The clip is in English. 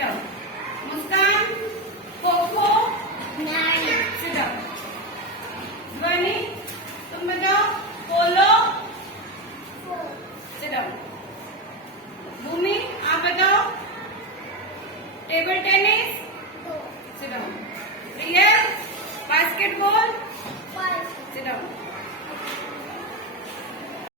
down. Muskan, Kho-Kho, sit down. Dhwani, तुम बताओ. Polo, sit down. Bhumi, आप बताओ. Table tennis, sit down. Real, basketball, sit down.